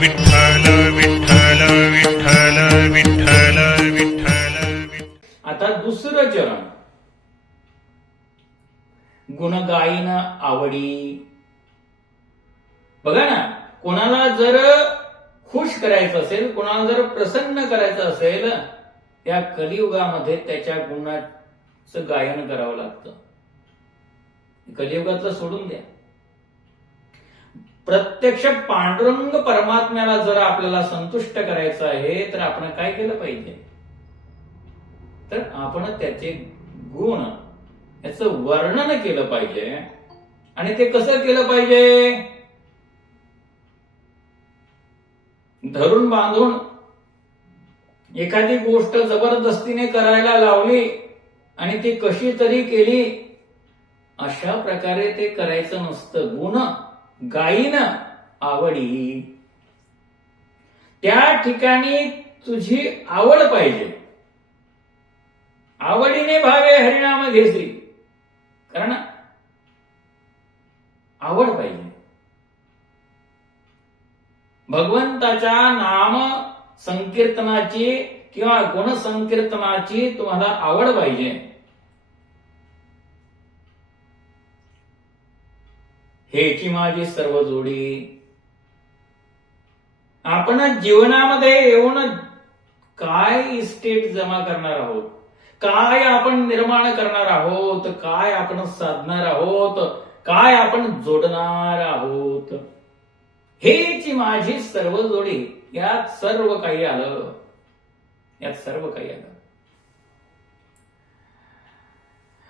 विठ्ठल विठ्ठल विठ्ठल विठ्ठल विठ्ठल आता दुसरं चरण. गुणगायन आवडी. बघा ना कोणाला जर खुश करायचं असेल कोणाला जर प्रसन्न करायचं असेल या कलियुगामध्ये त्याच्या गुणाचं गायन करावं लागतं. कलियुगातलं सोडून द्या. प्रत्यक्ष पांडुरंग परमात्म्याला जर आपल्याला संतुष्ट करायचं आहे तर आपण काय केलं पाहिजे? तर आपण त्याचे गुण याच वर्णन केलं पाहिजे. आणि ते कसं केलं पाहिजे? धरून बांधून एखादी गोष्ट जबरदस्तीने करायला लावली आणि ती कशी तरी केली अशा प्रकारे ते करायचं नसतं. गुण गायीन आवडी. त्या ठिकाणी तुझी आवड पाहिजे. आवडीने भावे हरिनाम घेसरी. कारण आवड पाहिजे. भगवंताच्या नाम संकीर्तनाची किंवा गुणसंकीर्तनाची तुम्हाला आवड पाहिजे. हेची माझी सर्व जोडी. आपण जीवनामध्ये येऊन काय इस्टेट जमा करणार आहोत? काय आपण निर्माण करणार आहोत? काय आपण साधणार आहोत? काय आपण जोडणार आहोत? हेची माझी सर्व जोडी यात सर्व काही आलं. यात सर्व काही आलं.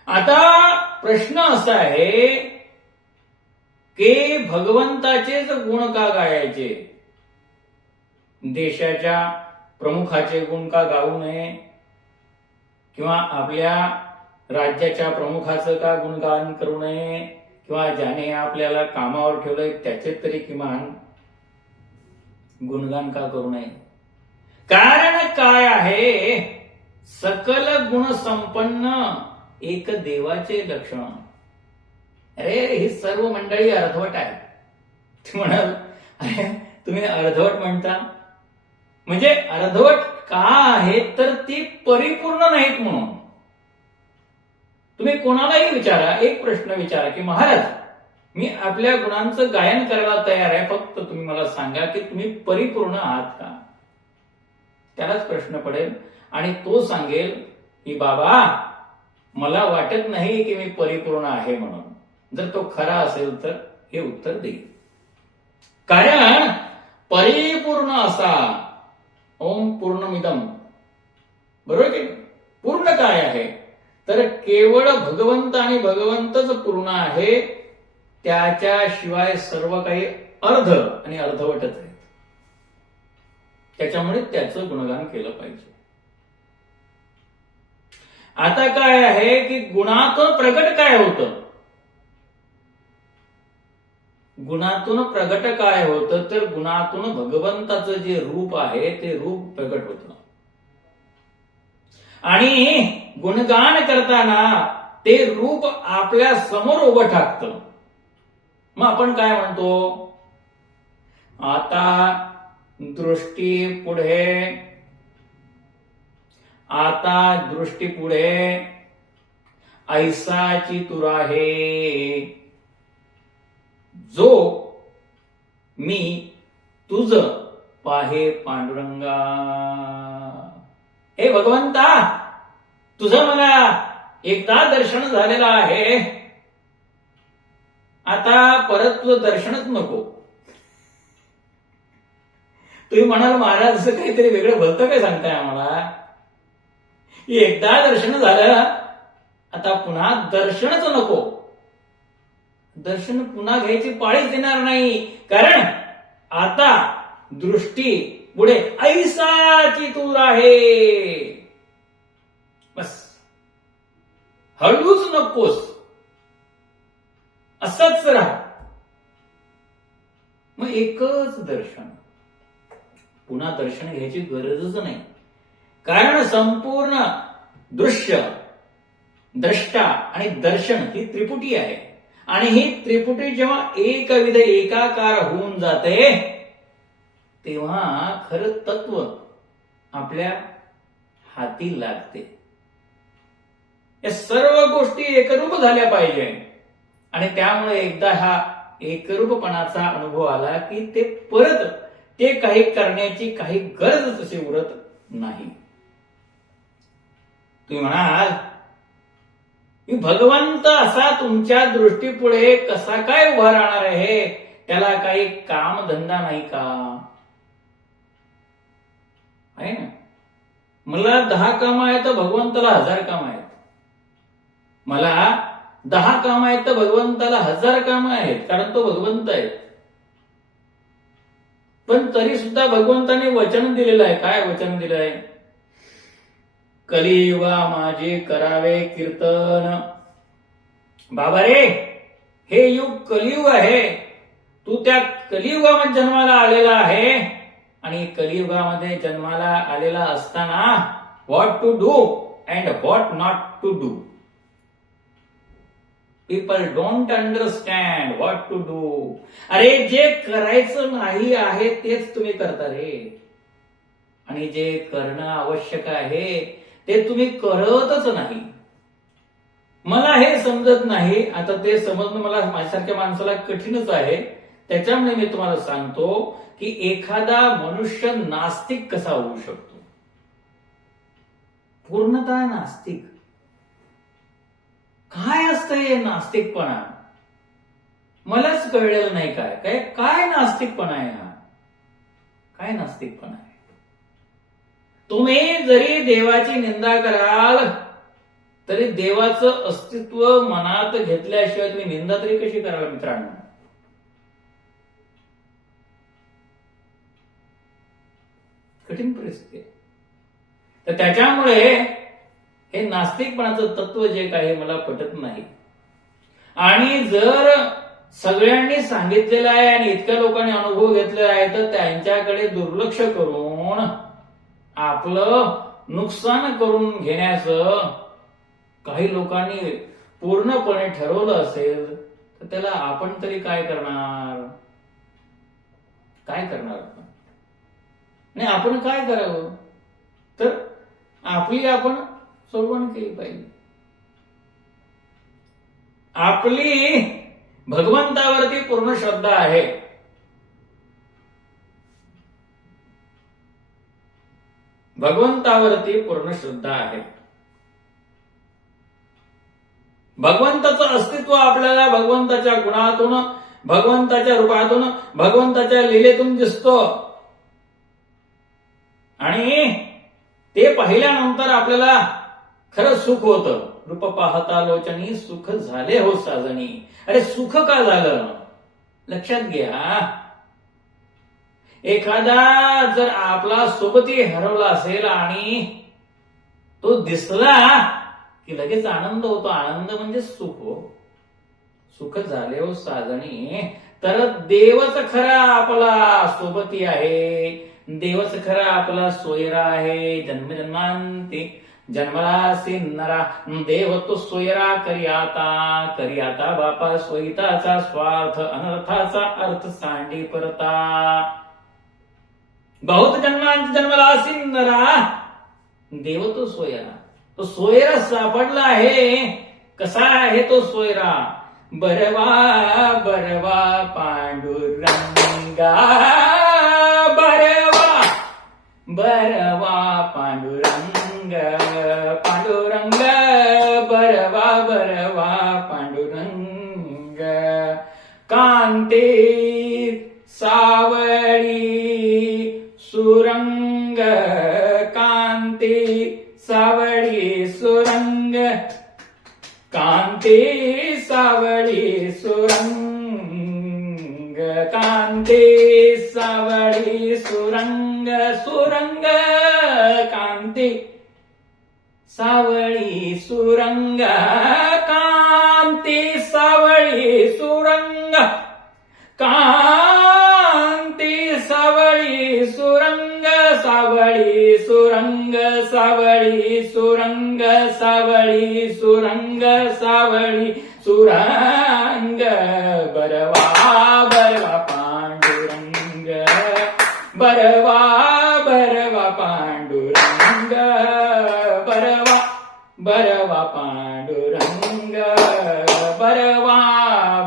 आता प्रश्न असा आहे के भगवंताचेच गुण का गायचे? देशाच्या प्रमुखाचे गुण का गाऊ नये? किंवा आपल्या राज्याच्या प्रमुखाचं का गुणगान करू नये? किंवा ज्याने आपल्याला कामावर ठेवलंय त्याचे तरी किमान गुणगान का करू नये? कारण काय आहे? सकल गुण संपन्न एक देवाचे लक्षण. अरे ही सर्व मंडळी अर्धवट आहे ती म्हणाल अरे तुम्ही अर्धवट म्हणता? म्हणजे अर्धवट का आहेत तर ती परिपूर्ण नाहीत म्हणून. तुम्ही कोणालाही विचारा एक प्रश्न विचारा की महाराज मी आपल्या गुणांचं गायन करायला तयार आहे. फक्त तुम्ही मला सांगा की तुम्ही परिपूर्ण आहात का? त्यालाच प्रश्न पडेल आणि तो सांगेल की बाबा मला वाटत नाही की मी परिपूर्ण आहे म्हणून. जर तो खरा असेल तर हे उत्तर देईल. कारण परिपूर्ण असा ओम पूर्णमिदम. बरोबर की पूर्ण काय आहे? तर केवळ भगवंत आणि भगवंतच पूर्ण आहे. त्याच्याशिवाय सर्व काही अर्ध आणि अर्धवटच आहे. त्याच्यामुळे त्याचं गुणगान केलं पाहिजे. आता काय आहे की गुणातून प्रगट काय होतं? गुणातून प्रगट काय होतं तर गुणातून भगवंताचं जे रूप आहे ते रूप प्रगट होतं. आणि गुणगान करताना ते रूप आपल्यासमोर उभं टाकतं मग आपण काय म्हणतो? आता दृष्टी पुढे आता दृष्टी पुढे ऐसाची तुराहे जो मी तुझ पाहे पांडुरंगा. हे भगवंता तुझं मला एकदा दर्शन झालेलं आहे. आता परत तुझं दर्शनच नको. तुम्ही म्हणाल महाराज असं काहीतरी वेगळं भलतं काय सांगताय आम्हाला? एकदा दर्शन झालं आता पुन्हा दर्शनच नको. दर्शन पुन्हा घ्यायची पाळीच देणार नाही. कारण आता दृष्टी पुढे ऐसाची तूर आहे. बस. हळूच नकोस. असंच राहा. मग एकच दर्शन. पुन्हा दर्शन घ्यायची गरजच नाही. कारण संपूर्ण दृश्य द्रष्टा आणि दर्शन ही त्रिपुटी आहे. आणि ही त्रिपुटी जेव्हा एकविध एकाकार होऊन जाते तेव्हा खरं तत्व आपल्या हाती लागते. या सर्व गोष्टी एकरूप झाल्या पाहिजे. आणि त्यामुळे एकदा हा एकरूपपणाचा अनुभव आला की ते परत ते काही करण्याची काही गरज तशी उरत नाही. तुम्ही म्हणाल मी भगवंत असा तुमच्या दृष्टीपुढे कसा काय उभा राहणार आहे? त्याला काही काम धंदा नाही का? आहे ना? मला दहा काम आहेत तर भगवंताला हजार काम आहेत. मला दहा काम आहेत तर भगवंताला हजार काम आहेत कारण तो भगवंत आहे. पण तरी सुद्धा भगवंताने वचन दिलेलं आहे. काय वचन दिलं आहे कलियुगा माझे करावे कीर्तन. बाबा रे हे युग कलियुग आहे. तू त्या कलियुगामध्ये जन्माला आलेला आहे आणि कलियुगामध्ये जन्माला आलेला असताना what to do and what not to do people don't understand what to do अरे जे करायचं नाही आहे तेच तुम्ही करता रे. आणि जे करणं आवश्यक आहे ते तुम्ही करतच नाही. मला हे समजत नाही. आता ते समजणं मला माझ्यासारख्या माणसाला कठीणच आहे. त्याच्यामुळे मी तुम्हाला सांगतो की एखादा मनुष्य नास्तिक कसा होऊ शकतो? पूर्णतः नास्तिक. काय असतं हे नास्तिकपणा? मलाच कळलेलं नाही काय. काय काय नास्तिकपणा आहे हा? काय नास्तिकपणा आहे? तुम्ही जरी देवाची निंदा कराल तरी देवाचं अस्तित्व मनात घेतल्याशिवाय तुम्ही निंदा तरी कशी कराल मित्रांनो? कठीण परिस्थिती तर त्याच्यामुळे हे नास्तिकपणाचं तत्व जे काही मला पटत नाही. आणि जर सगळ्यांनी सांगितलेलं आहे आणि इतक्या लोकांनी अनुभव घेतलेला आहे तर त्यांच्याकडे दुर्लक्ष करून आपलं नुकसान करून घेण्याचं काही लोकांनी पूर्णपणे ठरवलं असेल तर त्याला आपण तरी काय करणार? काय करणार आपण? नाही आपण काय करावं? तर आपली आपण सोडवण केली पाहिजे. आपली भगवंतावरती पूर्ण श्रद्धा आहे. भगवंतावरती पूर्ण श्रद्धा आहे. भगवंताचं अस्तित्व आपल्याला भगवंताच्या गुणातून भगवंताच्या रूपातून भगवंताच्या लिलेतून दिसतो. आणि ते पाहिल्यानंतर आपल्याला खरं सुख होतं. रूप पाहता लोचनी सुख झाले हो साजणी अरे सुख का झालं? लक्षात घ्या. एखादा जर आपला सोबती हरवला असेल आणि तो दिसला की लगेच आनंद होतो. आनंद म्हणजे सुख हो. सुख झाले हो साजणी. तर देवच खरा आपला सोबती आहे. देवच खरा आपला सोयरा आहे. जन्मजन्मांती जन्मला नरा देव तो सोयरा करी आता करी आता बापा सोयिताचा स्वार्थ अनर्थाचा अर्थ सांडी परता. बहुत जन्मांत जन्मला नरा देव तो सोयरा. तो सोयरा सापडला आहे. कसा आहे तो सोयरा? बरवा बरवा पांडुरंगा. बरवा बरवा पांडुरंग. पांडुरंग बरवा बरवा पांडुरंग. कांते कांती सावळी सुरंग कांती सावळी सुरंग सुरंग कांती सावळी सुरंग सुरंग सावळी सुरंग सावळी सुरंग सावळी सुरंग बरवा बरवा पांडुरंग बर बरवा बरवा पांडुरंग बरवा बरवा पांडुरंग बरवा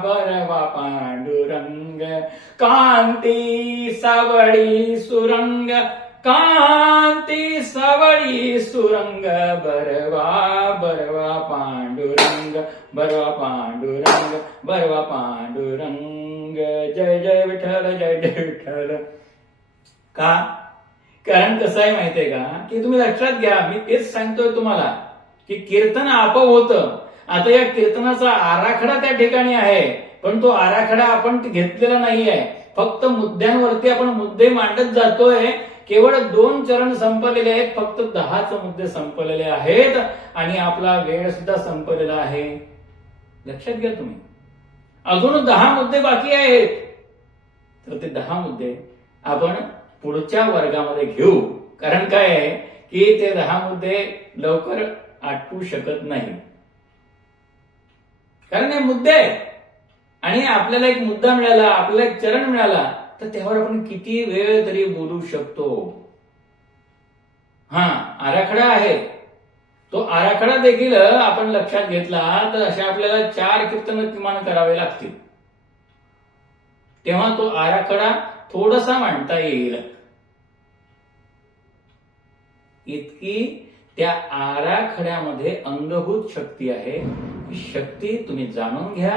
बरवा पांडुरंग कांती सावळी सुरंग कांती सवळी सुरंग बरवा बरवा पांडुरंग बरवा पांडुरंग बरवा पांडुरंग. जय जय विठ्ठल जय जय विठ्ठल. का? कारण कसं आहे माहितीये का? की तुम्ही लक्षात घ्या मी तेच सांगतोय तुम्हाला की कीर्तन आपोआप होतं. आता या कीर्तनाचा आराखडा त्या ठिकाणी आहे पण तो आराखडा आपण घेतलेला नाहीये. फक्त मुद्द्यांवरती आपण मुद्दे मांडत जातोय केवळ दोन चरण संपलेले आहेत फक्त दहाच मुद्दे संपलेले आहेत आणि आपला वेळ सुद्धा संपलेला आहे. लक्षात घ्या तुम्ही. अजून दहा मुद्दे बाकी आहेत. तर ते दहा मुद्दे आपण पुढच्या वर्गामध्ये घेऊ. कारण काय आहे की ते दहा मुद्दे लवकर आटपू शकत नाही. कारण हे मुद्दे आणि आपल्याला एक मुद्दा मिळाला आपल्याला एक चरण मिळाला तर त्यावर आपण किती वेळ तरी बोलू शकतो. हा आराखडा आहे. तो आराखडा देखील आपण लक्षात घेतला तर अशा आपल्याला चार कीर्तन किमान करावे लागतील. तेव्हा तो आराखडा थोडासा मांडता येईल. इतकी त्या आराखड्यामध्ये अंगभूत शक्ती आहे. ही शक्ती तुम्ही जाणून घ्या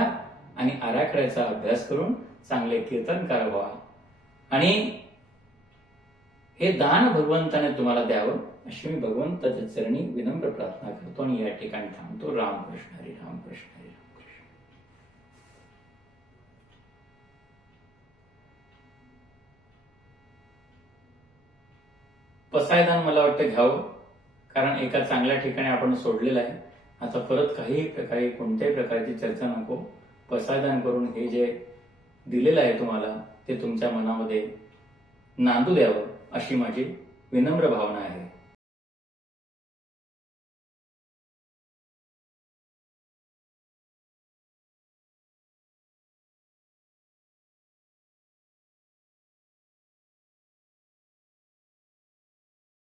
आणि आराखड्याचा अभ्यास करून चांगले कीर्तन करावा. आणि हे दान भगवंताने तुम्हाला द्यावं अशी मी भगवंताच्या चरणी विनम्र प्रार्थना करतो आणि या ठिकाणी थांबतो. रामकृष्ण हरी रामकृष्ण हरी रामकृष्ण पसायदान मला वाटतं घ्यावं कारण एका चांगल्या ठिकाणी आपण सोडलेलं आहे. आता परत काही प्रकारे कोणत्याही प्रकारची चर्चा नको. पसायदान करून हे जे दिलेलं आहे तुम्हाला ते तुमच्या मनामध्ये नांदू द्यावं अशी माझी विनम्र भावना आहे.